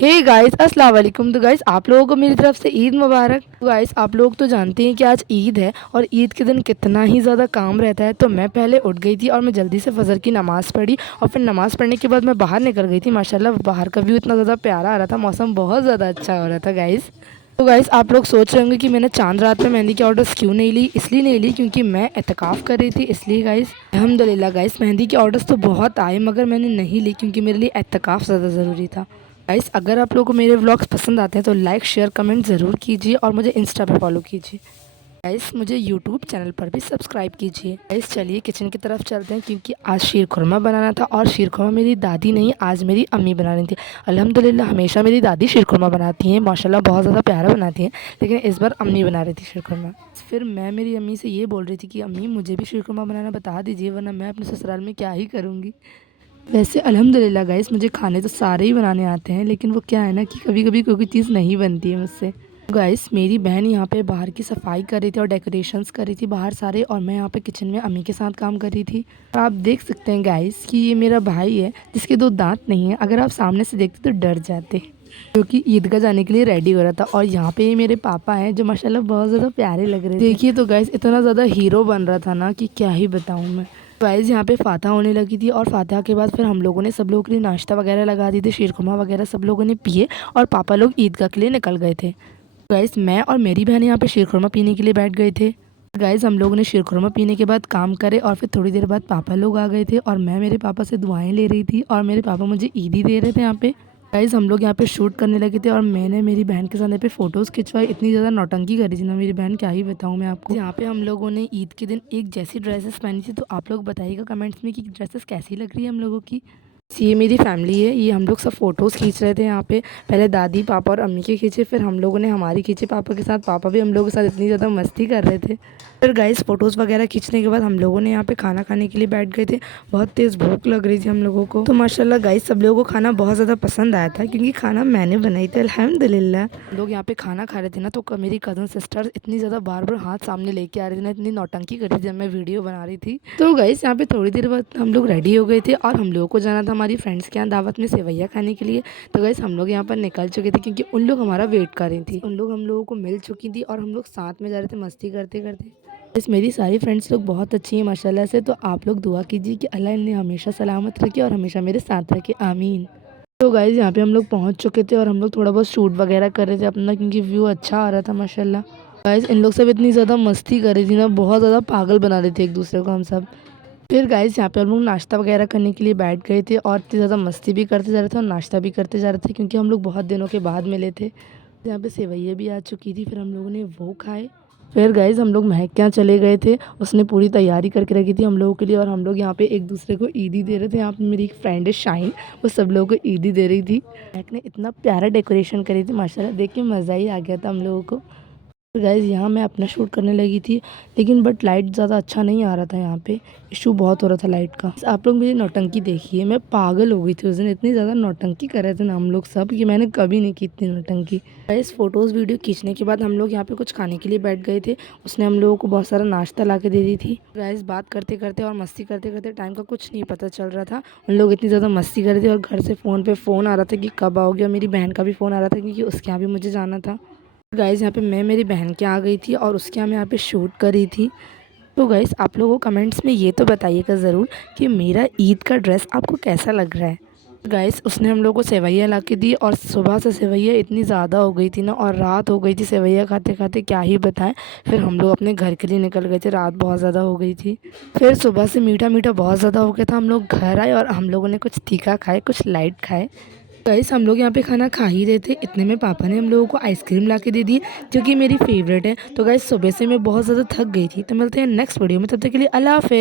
Hey guys अस्सलाम वालेकुम। तो गाइस आप लोगों को मेरी तरफ से ईद मुबारक। तो गाइस आप लोग तो जानते हैं कि आज ईद है और ईद के दिन कितना ही ज़्यादा काम रहता है। तो मैं पहले उठ गई थी और मैं जल्दी से फजर की नमाज़ पढ़ी और फिर नमाज़ पढ़ने के बाद मैं बाहर निकल गई थी। माशाल्लाह बाहर का व्यू इतना ज़्यादा प्यारा आ रहा था, मौसम बहुत ज़्यादा अच्छा हो रहा था गाइस। तो गाइस आप लोग सोच रहे होंगे कि मैंने चांद रात में मेहंदी के ऑर्डर्स क्यों नहीं ली। इसलिए नहीं ली क्योंकि मैं एतकाफ़ कर रही थी, इसलिए गाइस। अल्हम्दुलिल्लाह गाइस मेहंदी के ऑर्डर्स तो बहुत आए मगर मैंने नहीं ली क्योंकि मेरे लिए एतकाफ़ ज़्यादा ज़रूरी था। गाइस अगर आप लोगों को मेरे व्लॉग्स पसंद आते हैं तो लाइक शेयर कमेंट ज़रूर कीजिए और मुझे इंस्टा पे फॉलो कीजिए। गाइस मुझे यूट्यूब चैनल पर भी सब्सक्राइब कीजिए। गाइस चलिए किचन की तरफ चलते हैं क्योंकि आज शीर खुरमा बनाना था और शीर खुरमा मेरी दादी नहीं आज मेरी अम्मी बना रही थी। अल्हम्दुलिल्लाह हमेशा मेरी दादी शीर खुरमा बनाती हैं, माशाल्लाह बहुत ज़्यादा प्यारा बनाती हैं, लेकिन इस बार अम्मी बना रही थी शीर खुरमा। फिर मैं मेरी अम्मी से ये बोल रही थी कि अम्मी मुझे भी शीर खुरमा बनाना बता दीजिए वरना मैं अपने ससुराल में क्या ही करूँगी। वैसे अल्हम्दुलिल्लाह गाइस मुझे खाने तो सारे ही बनाने आते हैं, लेकिन वो क्या है ना कि कभी-कभी कोई चीज़ नहीं बनती है मुझसे। तो गाइस मेरी बहन यहाँ पे बाहर की सफाई कर रही थी और डेकोरेशंस कर रही थी बाहर सारे, और मैं यहाँ पे किचन में अम्मी के साथ काम कर रही थी। और आप देख सकते हैं गाइस कि ये मेरा भाई है जिसके 2 दाँत नहीं है। अगर आप सामने से देखते तो डर जाते, क्योंकि ईदगाह जाने के लिए रेडी हो रहा था। और यहाँ पे ये मेरे पापा हैं जो माशाल्लाह बहुत ज़्यादा प्यारे लग रहे थे। देखिए तो गाइस इतना ज़्यादा हीरो बन रहा था ना कि क्या ही बताऊँ मैं। गाइस यहाँ पे फातहा होने लगी थी और फातहा के बाद फिर हम लोगों ने सब लोगों के लिए नाश्ता वगैरह लगा दी थी, शीरकुरमा वगैरह सब लोगों ने पिए और पापा लोग ईदगाह के लिए निकल गए थे। गाइस मैं और मेरी बहन यहाँ पे शीरकुरमा पीने के लिए बैठ गए थे। गाइस हम लोगों ने शीरकुरमा पीने के बाद काम करे और फिर थोड़ी देर बाद पापा लोग आ गए थे और मैं मेरे पापा से दुआएं ले रही थी और मेरे पापा मुझे ईदी दे रहे थे यहाँ पे। गाइस हम लोग यहाँ पे शूट करने लगे थे और मैंने मेरी बहन के साथ यहाँ पे फ़ोटोज़ खिंचवाई। इतनी ज़्यादा नौटंकी करी थी ना मेरी बहन, क्या ही बताऊँ मैं आपको। यहाँ पे हम लोगों ने ईद के दिन एक जैसी ड्रेसेस पहनी थी। तो आप लोग बताइएगा कमेंट्स में कि ड्रेसेस कैसी लग रही है हम लोगों की। ये मेरी फैमिली है, ये हम लोग सब फ़ोटोज़ खींच रहे थे यहाँ पे। पहले दादी पापा और अम्मी के खींचे, फिर हम लोगों ने हमारी खींचे पापा के साथ। पापा भी हम लोगों के साथ इतनी ज़्यादा मस्ती कर रहे थे। फिर गाइस फ़ोटोज़ वगैरह खींचने के बाद हम लोगों ने यहाँ पे खाना खाने के लिए बैठ गए थे। बहुत तेज़ भूख लग रही थी हम लोगों को। तो माशाल्लाह गाइस सब लोगों को खाना बहुत ज़्यादा पसंद आया था क्योंकि खाना मैंने बनाई थी अल्हम्दुलिल्लाह। लोग यहाँ पे खाना खा रहे थे ना तो मेरी कज़न सिस्टर इतनी ज़्यादा बार-बार हाथ सामने लेके आ रही थी ना, इतनी नौटंकी कर रही थी जब मैं वीडियो बना रही थी। तो गाइस यहाँ पे थोड़ी देर बाद हम लोग रेडी हो गए थे और हम लोगों को जाना था हमारी फ्रेंड्स के यहाँ दावत में सेवैया खाने के लिए। तो गाइस हम लोग यहाँ पर निकल चुके थे क्योंकि उन लोग हमारा वेट कर रही थी। उन लोग हम लोगों को मिल चुकी थी और हम लोग साथ में जा रहे थे मस्ती करते-करते। इस मेरी सारी फ्रेंड्स लोग बहुत अच्छी हैं माशाल्लाह से। तो आप लोग दुआ कीजिए कि अल्लाह इन्हें हमेशा सलामत रखे और हमेशा मेरे साथ रखे, आमीन। तो गाइज़ यहाँ पे हम लोग पहुँच चुके थे और हम लोग थोड़ा बहुत शूट वगैरह कर रहे थे अपना क्योंकि व्यू अच्छा आ रहा था माशाल्लाह। गाइज़ इन लोग सब इतनी ज़्यादा मस्ती कर रही थी ना, बहुत ज़्यादा पागल बना रहे थे एक दूसरे को हम सब। फिर गाइज़ यहाँ पे हम लोग नाश्ता वगैरह करने के लिए बैठ गए थे और इतनी ज़्यादा मस्ती भी करते जा रहे थे और नाश्ता भी करते जा रहे थे क्योंकि हम लोग बहुत दिनों के बाद मिले थे। यहाँ पे सेवइयाँ भी आ चुकी थी, फिर हम लोगों ने वो खाए। फिर गाइज़ हम लोग महक के यहाँ चले गए थे, उसने पूरी तैयारी करके रखी थी हम लोगों के लिए और हम लोग यहाँ पे एक दूसरे को ईदी दे रहे थे। यहाँ पे मेरी एक फ्रेंड है शाइन, वो सब लोगों को ईदी दे रही थी। महक ने इतना प्यारा डेकोरेशन करी थी माशाल्लाह, देख के मज़ा ही आ गया था हम लोगों को। तो गाइज़ यहाँ मैं अपना शूट करने लगी थी लेकिन बट लाइट ज़्यादा अच्छा नहीं आ रहा था, यहाँ पे इशू बहुत हो रहा था लाइट का। आप लोग मेरी नौटंकी देखिए, मैं पागल हो गई थी उस दिन, इतनी ज़्यादा नौटंकी कर रहे थे ना हम लोग सब कि मैंने कभी नहीं की इतनी नौटंकी। गाइज़ फ़ोटोज़ वीडियो खींचने के बाद हम लोग यहाँ पे कुछ खाने के लिए बैठ गए थे। उसने हम लोगों को बहुत सारा नाश्ता ला के दे दी थी। गाइज़ बात करते करते और मस्ती करते करते टाइम का कुछ नहीं पता चल रहा था। उन लोग इतनी ज़्यादा मस्ती कर रहे थे और घर से फ़ोन पे फ़ोन आ रहा था कि कब आओगे, और मेरी बहन का भी फ़ोन आ रहा था क्योंकि उसके यहाँ भी मुझे जाना था। गाइज़ यहाँ पे मैं मेरी बहन के यहाँ आ गई थी और उसके यहाँ मैं यहाँ पे शूट करी थी। तो गाइज़ आप लोगों को कमेंट्स में ये तो बताइएगा ज़रूर कि मेरा ईद का ड्रेस आपको कैसा लग रहा है। गाइज़ उसने हम लोग को सेवइयाँ ला के दी और सुबह से सेवइयाँ इतनी ज़्यादा हो गई थी ना और रात हो गई थी सेवइयाँ खाते खाते, क्या ही बताएं। फिर हम लोग अपने घर के लिए निकल गए थे, रात बहुत ज़्यादा हो गई थी। फिर सुबह से मीठा मीठा बहुत ज़्यादा हो गया था, हम लोग घर आए और हम लोगों ने कुछ तीखा खाए कुछ लाइट खाए। गाइस हम लोग यहाँ पे खाना खा ही रहे थे, इतने में पापा ने हम लोगों को आइसक्रीम ला के दे दी जो कि मेरी फेवरेट है। तो गाइस सुबह से मैं बहुत ज़्यादा थक गई थी। तो मिलते हैं नेक्स्ट वीडियो में, तब तक के लिए अल्लाह हाफ़िज़।